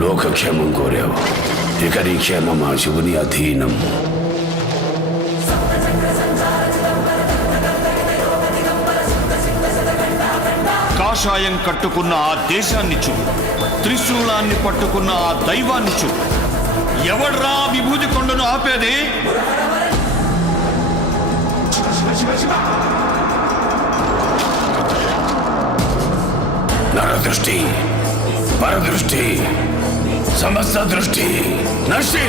లోకక్షేమం కోరావు. ఇక నీ క్షేమం ఆ శివుని అధీనం. కాషాయం కట్టుకున్న ఆ దేశాన్ని చూడు, త్రిశూలాన్ని పట్టుకున్న ఆ దైవాన్ని చూడు. ఎవడ్రా విభూతి కొండను ఆపేది? నరదృష్టి, పరదృష్టి, సమస్త దృష్టి నష్టి.